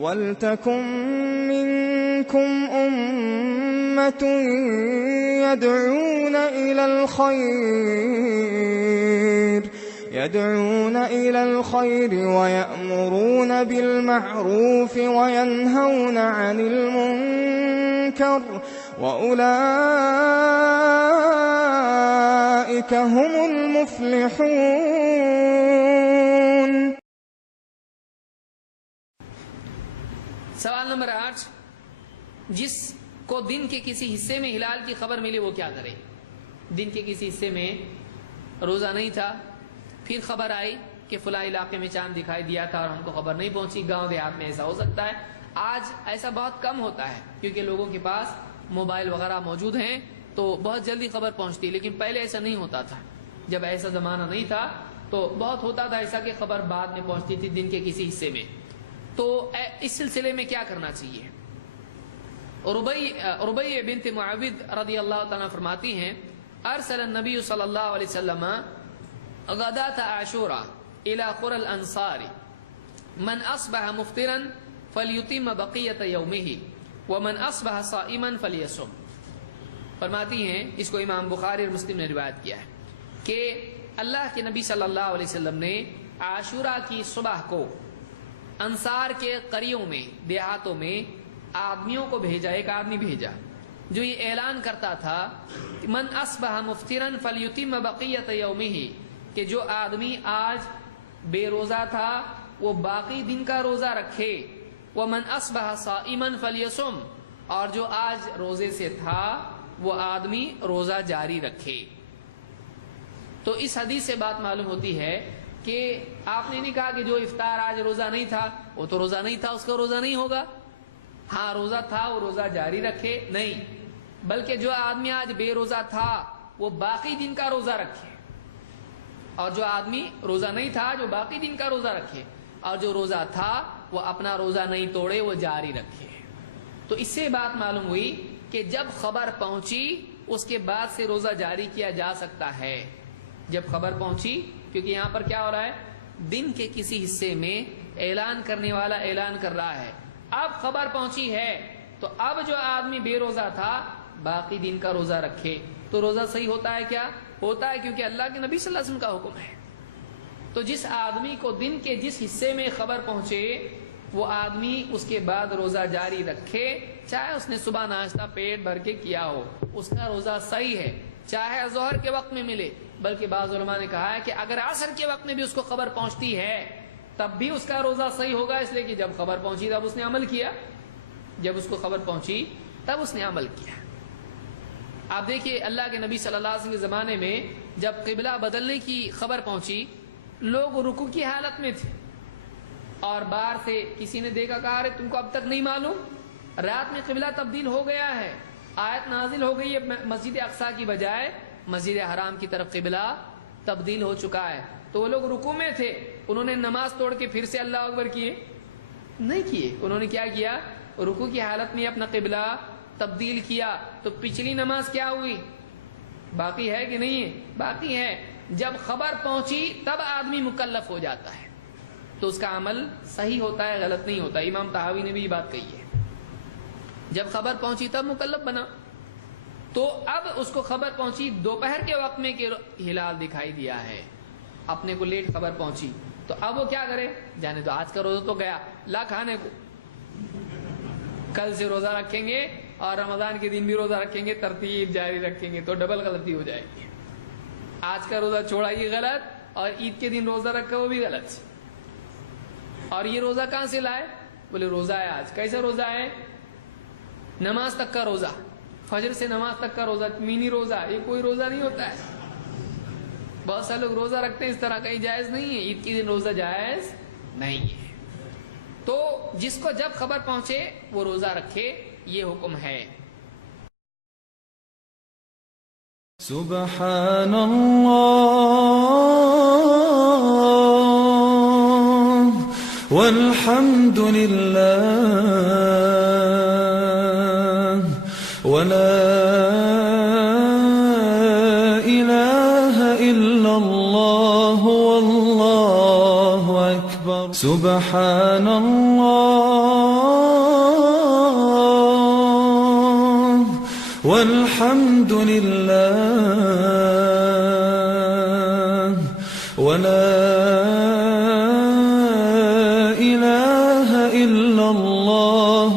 وَلْتَكُن مِّنكُمْ أُمَّةٌ يَدْعُونَ إِلَى الْخَيْرِ وَيَأْمُرُونَ بِالْمَعْرُوفِ وَيَنْهَوْنَ عَنِ الْمُنكَرِ وَأُولَئِكَ هُمُ الْمُفْلِحُونَ۔ سوال نمبر 8، جس کو دن کے کسی حصے میں ہلال کی خبر ملی وہ کیا کرے؟ دن کے کسی حصے میں روزہ نہیں تھا، پھر خبر آئی کہ فلاں علاقے میں چاند دکھائی دیا تھا اور ہم کو خبر نہیں پہنچی۔ گاؤں دیہات میں ایسا ہو سکتا ہے، آج ایسا بہت کم ہوتا ہے کیونکہ لوگوں کے پاس موبائل وغیرہ موجود ہیں تو بہت جلدی خبر پہنچتی، لیکن پہلے ایسا نہیں ہوتا تھا۔ جب ایسا زمانہ نہیں تھا تو بہت ہوتا تھا ایسا کہ خبر بعد میں پہنچتی تھی دن کے کسی حصے میں۔ تو اس سلسلے میں کیا کرنا چاہیے؟ ربیع بنت معاوض رضی اللہ تعالیٰ فرماتی ہیں، ارسل النبی صلی اللہ علیہ وسلم غداة عاشوراء الى قرى الانصار من اصبح مفطرا فليتم بقیۃ یومہ ومن اصبح صائما فلیصم۔ فرماتی ہیں، اس کو امام بخاری اور مسلم نے روایت کیا ہے کہ اللہ کے نبی صلی اللہ علیہ وسلم نے عاشوراء کی صبح کو انصار کے قریوں میں، دیہاتوں میں آدمیوں کو بھیجا، ایک آدمی بھیجا جو یہ اعلان کرتا تھا من اصبح مفطرا فلیتم بقیۃ یومہ، کہ جو آدمی آج بے روزہ تھا وہ باقی دن کا روزہ رکھے، ومن اصبح صائما فلیصم، اور جو آج روزے سے تھا وہ آدمی روزہ جاری رکھے۔ تو اس حدیث سے بات معلوم ہوتی ہے کہ آپ نے نہیں کہا کہ جو افطار آج روزہ نہیں تھا وہ تو روزہ نہیں تھا، اس کا روزہ نہیں ہوگا، ہاں روزہ تھا وہ روزہ جاری رکھے، نہیں، بلکہ جو آدمی آج بے روزہ تھا وہ باقی دن کا روزہ رکھے، اور جو آدمی روزہ نہیں تھا جو باقی دن کا روزہ رکھے، اور جو روزہ تھا وہ اپنا روزہ نہیں توڑے، وہ جاری رکھے۔ تو اس سے بات معلوم ہوئی کہ جب خبر پہنچی اس کے بعد سے روزہ جاری کیا جا سکتا ہے۔ جب خبر پہنچی، کیونکہ یہاں پر کیا ہو رہا ہے، دن کے کسی حصے میں اعلان کرنے والا اعلان کر رہا ہے، اب خبر پہنچی ہے تو اب جو آدمی بے روزہ تھا باقی دن کا روزہ رکھے، تو روزہ صحیح ہوتا ہے کیا؟ ہوتا ہے، کیونکہ اللہ کے نبی صلی اللہ علیہ وسلم کا حکم ہے۔ تو جس آدمی کو دن کے جس حصے میں خبر پہنچے وہ آدمی اس کے بعد روزہ جاری رکھے، چاہے اس نے صبح ناشتہ پیٹ بھر کے کیا ہو، اس کا روزہ صحیح ہے، چاہے ظہر کے وقت میں ملے، بلکہ بعض علماء نے کہا ہے کہ اگر عصر کے وقت میں بھی اس کو خبر پہنچتی ہے تب بھی اس کا روزہ صحیح ہوگا، اس لیے کہ جب خبر پہنچی تب اس نے عمل کیا، جب اس کو خبر پہنچی تب اس نے عمل کیا۔ آپ دیکھیے اللہ کے نبی صلی اللہ علیہ وسلم کے زمانے میں جب قبلہ بدلنے کی خبر پہنچی لوگ رکوع کی حالت میں تھے، اور باہر سے کسی نے دیکھا، کہا ارے تم کو اب تک نہیں معلوم، رات میں قبلہ تبدیل ہو گیا ہے، آیت نازل ہو گئی ہے، مسجد اقصیٰ کی بجائے مسجد حرام کی طرف قبلہ تبدیل ہو چکا ہے۔ تو وہ لوگ رکوع میں تھے، انہوں نے نماز توڑ کے پھر سے اللہ اکبر کیے نہیں کیے، انہوں نے کیا کیا، رکوع کی حالت میں اپنا قبلہ تبدیل کیا۔ تو پچھلی نماز کیا ہوئی؟ باقی ہے کہ نہیں ہے؟ باقی ہے۔ جب خبر پہنچی تب آدمی مکلف ہو جاتا ہے تو اس کا عمل صحیح ہوتا ہے، غلط نہیں ہوتا۔ امام طحاوی نے بھی یہ بات کہی ہے، جب خبر پہنچی تب مکلف بنا۔ تو اب اس کو خبر پہنچی دوپہر کے وقت میں کہ ہلال دکھائی دیا ہے، اپنے کو لیٹ خبر پہنچی، تو اب وہ کیا کرے؟ جانے تو آج کا روزہ تو گیا، لا کھانے کو، کل سے روزہ رکھیں گے اور رمضان کے دن بھی روزہ رکھیں گے، ترتیب جاری رکھیں گے تو ڈبل غلطی ہو جائے گی۔ آج کا روزہ چھوڑا یہ غلط، اور عید کے دن روزہ رکھا وہ بھی غلط۔ اور یہ روزہ کہاں سے لائے؟ بولے روزہ ہے آج۔ کیسا روزہ ہے؟ نماز تک کا روزہ، فجر سے نماز تک کا روزہ، مینی روزہ، یہ کوئی روزہ نہیں ہوتا ہے۔ بہت سارے لوگ روزہ رکھتے ہیں اس طرح، کہیں جائز نہیں ہے، عید کے دن روزہ جائز نہیں ہے۔ تو جس کو جب خبر پہنچے وہ روزہ رکھے، یہ حکم ہے۔ سبحان اللہ والحمد للہ ولا الہ الا اللہ واللہ اکبر۔ سبحان اللہ والحمد لله ولا إله إلا الله